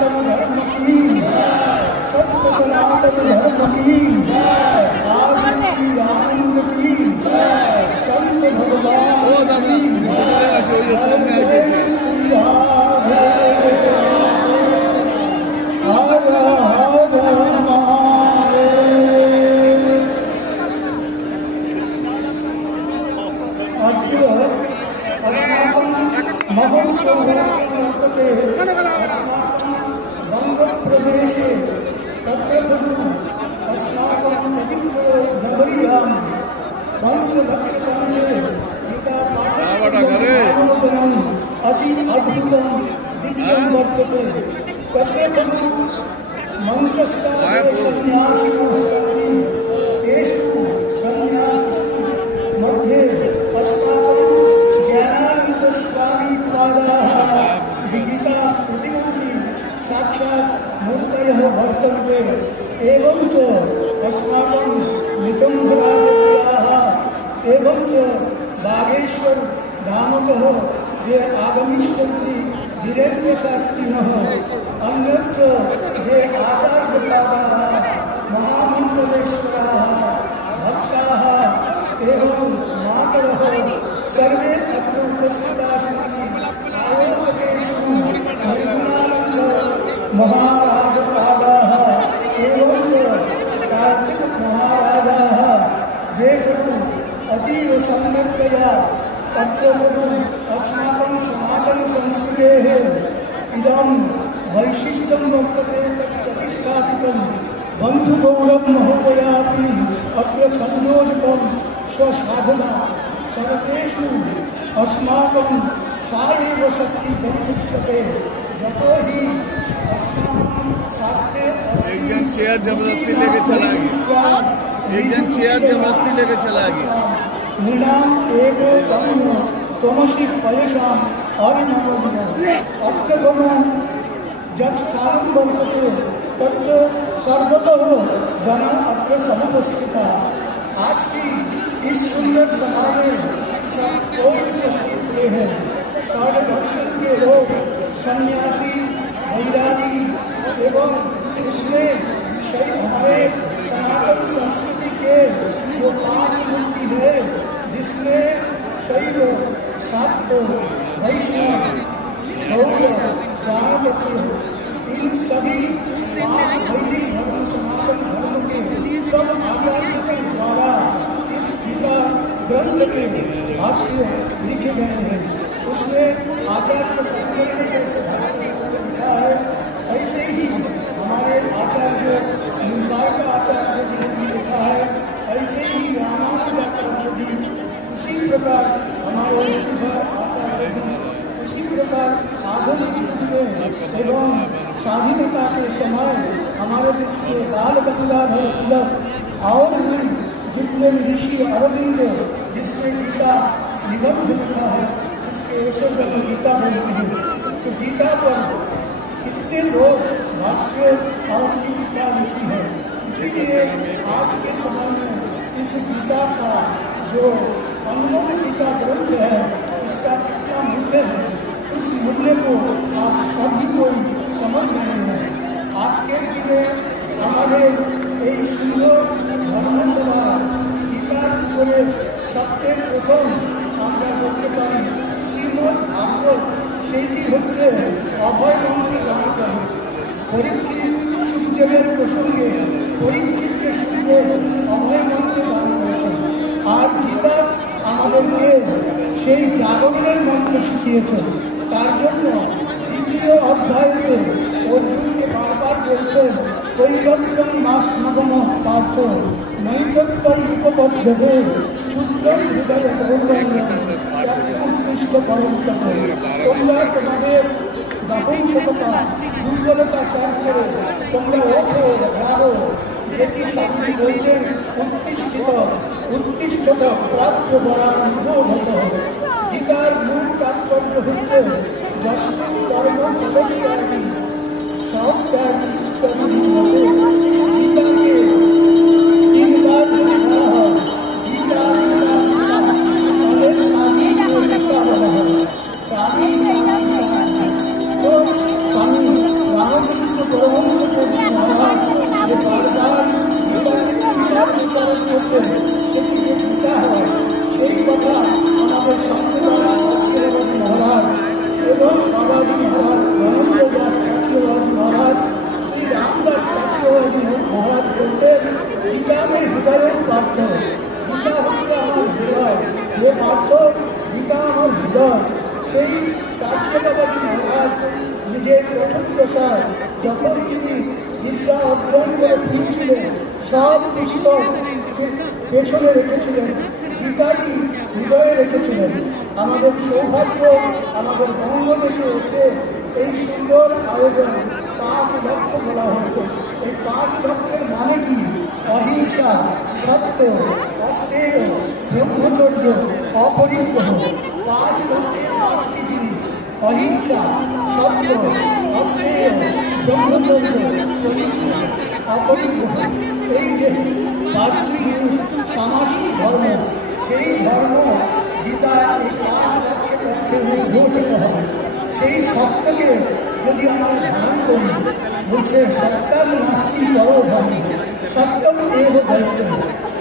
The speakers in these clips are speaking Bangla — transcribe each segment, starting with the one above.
सनातन धर्म की सत्य सनातन धर्म की बङ्गप्रदेशे तत्र खलु। अस्माकं पवित्रनगर्यां पञ्चलक्षपञ्चे गीता आयोजनम् अति अद्भुतं दिव्यं वर्तते। तत्र खलु। मञ्चस्थाने सन्न्यासिनः सन्ति धामतः ये आगमिष्यन्ति धीरेन्द्रशास्त्रिणः अन्यच्च, ये आचार्यपादाः महामण्डलेश्वराः भक्ताः, एवं मातरः, सर्वे अत्र उपस्थिताः। सन्ति आयोजकेषु निर्गुणानन्द महाराजपादाः, एवं च कार्तिकमहाराजाः। ये खलु अतीव सम्यक्तया खलु अस्माकं सनातनसंस्कृतेः इदं वैशिष्ट्यं वर्तते तत् प्रतिष्ठापितं बन्धुगौरव महोदयापि अत्र संयोजितं स्वसाधना सर्वेषु अस्माकं सा एव शक्ति जनिष्यते यतो हि अस्माकं शास्त्रे अस्ति एक जन चेयर ज़बरदस्ती लेके चला गया। एक जन चेयर ज़बरदस्ती लेके चला गया। नृणाम एक तमो तमसि पयसाम अर्णवम् जब स्थानं वर्तते, तत्र सर्वतः जन अत्र समुपस्थिता। आज की इस सुंदर सभा में सब कोई उपस्थित हुए हैं। सर्व दर्शन के लोग, सन्यासी वैरागी एवं उसमें शै- हमारे सनातन संस्कृति के जो पाँच मूर्ति है जिसमें शैव शाक्त वैष्णव, गौर गाणपत्य इन सभी पाँच वैदिक धर्म, सनातन धर्म के सब आचार्य के द्वारा इस गीता ग्रंथ के भाष्य लिखे गए हैं। उसमें आचार्य शंकर ने जैसे भाष्य लिखा है ऐसे ही हमारे आचार्य निम्बार्क आचार्य जी ने भी लिखा है ऐसे ही रामानुजाचार्य जी प्रकार हमारे आचार्य उसी प्रकार आधुनिक युग में एवं स्वाधीनता के समय हमारे देश के बाल गंगाधर तिलक और भी जितने ऋषि अरविंद जिसने गीता निबंध लिखा है इसके ऐसे जब गीता बोलते हैं। तो गीता पर कितने लोग भाष्य और गीता लिखी है। इसीलिए आज के समय में इस गीता का जो अनमोल गीता ग्रंथ है इसका कितना मूल्य है उस मूल्य को आप सभी कोई समझ रहे हैं आज के दिन में हमारे এই সুন্দর ধর্মসভা গীতার উপরে সবচেয়ে প্রথম আমরা বলতে পারি শ্রীমদ ভাগবত সেইটি হচ্ছে অভয় মন্ত্র দান করে পরীক্ষিত সূর্যদেব প্রসঙ্গে পরীক্ষিতকে সূর্যের অভয় মন্ত্র দান করেছেন আর গীতা আমাদেরকে সেই জাগরণের মন্ত্র শিখিয়েছেন তার জন্য দ্বিতীয় অধ্যায়তে অর্জুনকে বারবার বলছেন কৈবত্যম মাস নবম পার্থ নৈতত্তই উপপদ্যতে ক্ষুদ্রম হৃদয় গৌরবম উদ্দিষ্ট পরন্তম তোমরা তোমাদের নপুংসকতা, দুর্বলতা ত্যাগ করে তোমরা ওঠো ভারো যেটি স্বামী বলছেন উত্তিষ্ঠিত উত্তিষ্ঠত প্রাপ্য হতে হবে গীতার মূল তাৎপর্য হচ্ছে যশমিন কর্ম সত্যাগী ইত্যাদি মতে নিজের প্রথম দশায় যখন তিনি বিদ্যা পেছনে রেখেছিলেন গীতাটি হৃদয়ে রেখেছিলেন আমাদের সৌভাগ্য আমাদের বঙ্গদেশে এসে এই সুন্দর আয়োজন পাঁচ লক্ষ বলা হয়েছে এই পাঁচ লক্ষের মানে কি অহিংসা সত্য অস্তেয় ব্রহ্মচর্য অপরিগ্রহ পাঁচ লক্ষের পাঁচটি জিনিস অহিংসা, সত্য অস্তেয় ব্রহ্মচর্য পরিগ্রহ অপরিগ্রহ এই যে পাঁচটি সামাজিক ধর্ম, সেই ধর্ম গীতার এই পাঁচ লক্ষের পক্ষে উদ্ঘোষিত হবে সেই সত্যকে যদি আমরা ধারণ করি, বলছে, সত্যম নাস্তি পরো ধর্ম। সত্যম এব জয়তে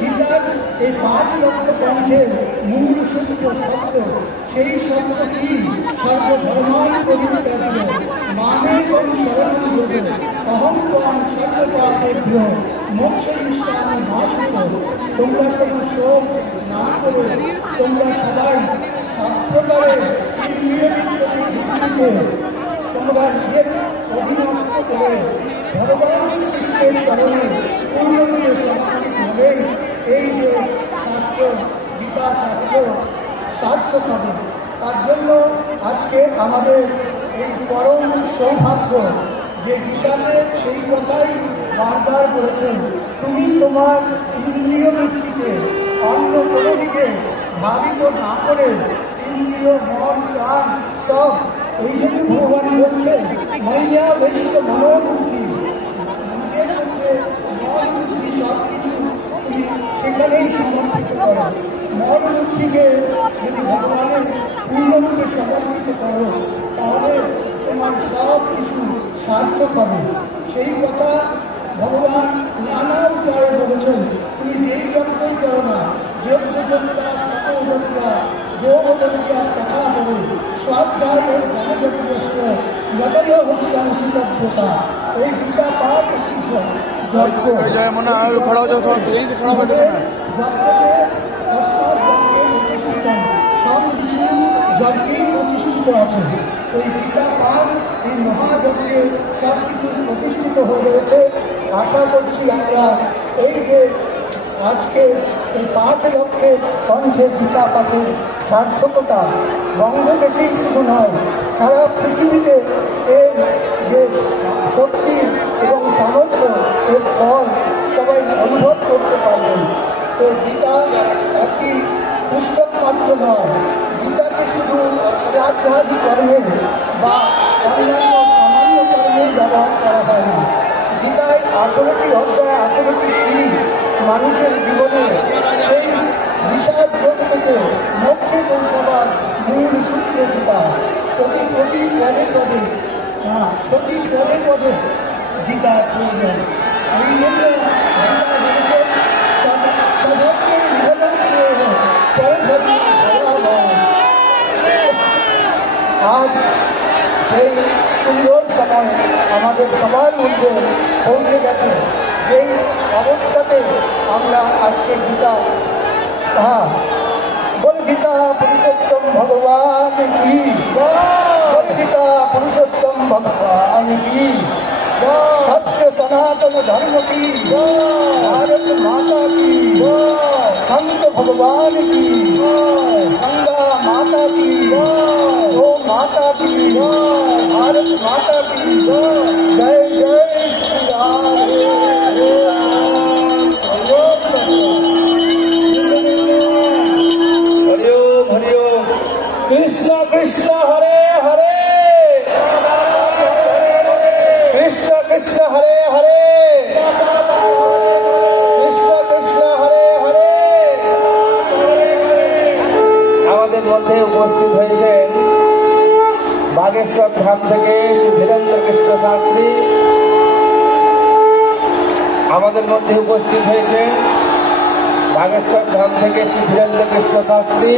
গীতার এই পাঁচ লক্ষ কণ্ঠের মূল সূত্র সত্য, সেই সত্য কি? সর্বধর্মান পরিত্যাজ্য মানে শরণ ব্রজ অহং কম সর্বপাপেভ্য মোক্ষ ইষ্টামি মাসুচ তোমরা কোনো শোক না করে তোমরা সবাই সব প্রকারে তোমরা নিজের তার জন্য আজকে আমাদের এই পরম সৌভাগ্য যে গীতাতে সেই কথাই বারবার বলেছেন, তুমি তোমার ইন্দ্রিয় বৃত্তিকে অন্য কোনো দিকে না করে ইন্দ্রিয়, মন, প্রাণ সব এই জন্য ভগবান বলছেন মাইয়া বেশি মনোবুদ্ধি। নিজের মধ্যে মন বুদ্ধি সব কিছু সেখানেই সমর্পিত করো। মনমুখীকে যদি ভগবানের পূর্ণরূপে সমর্পিত করো তাহলে তোমার সব কিছু সার্থক হবে। সেই কথা ভগবান নানা উপায়ে বলেছেন তুমি যেই যজ্ঞই করো না যজ্ঞ যজ্ঞা স্থাপন যজ্ঞা যোগযজ্ঞা স্থাপন করে স্বাধ্যায়ের ধনযজ্ঞস্ব যতই সংসিতব্যতা। এই গীতা পাঠ যজ্ঞ। যজ্ঞকে যজ্ঞেই প্রতিষ্ঠিত আছে এই গীতা পাঠ এই মহাযজ্ঞে সব কিছু প্রতিষ্ঠিত হয়ে রয়েছে। আশা করছি আমরা এই যে আজকে এই পাঁচ লক্ষের কণ্ঠে গীতা পাঠের সার্থকতা বঙ্গদেশেই শুধু নয়, সারা পৃথিবীতে এর যে শক্তি এবং সামর্থ্য, এর ফল সবাই অনুভব করতে পারবেন। তো গীতা একটি পুস্তক মাত্র নয় শ্রাদ্ধাদি কর্মে বা অন্যান্য সামান্য কর্মে ব্যবহার করা হয় না। গীতায় আঠেরোটি অধ্যায়, আঠেরোটি শ্রী মানুষের জীবনে সেই বিষাদ যোগ থেকে মোক্ষে পৌঁছাবার মূল সূত্র গীতা। প্রতি প্রতি পদে পদে হ্যাঁ প্রতি পদে পদে গীতার প্রয়োজন। এই জন্য আজ সেই সুন্দর সময় আমাদের সবার মধ্যে পৌঁছে গেছে যেই অবস্থাতে আমরা আজকে গীতা হ্যাঁ বলে গীতা পুরুষোত্তম ভগবান কি বলে গীতা পুরুষোত্তম ভগবান কি সত্য সনাতন ধর্ম কি ভারত মাতা কি संत भगवान की আমাদের মধ্যে উপস্থিত হয়েছে বাগেশ্বর ধাম থেকে শ্রী বীরেন্দ্র কৃষ্ণ শাস্ত্রী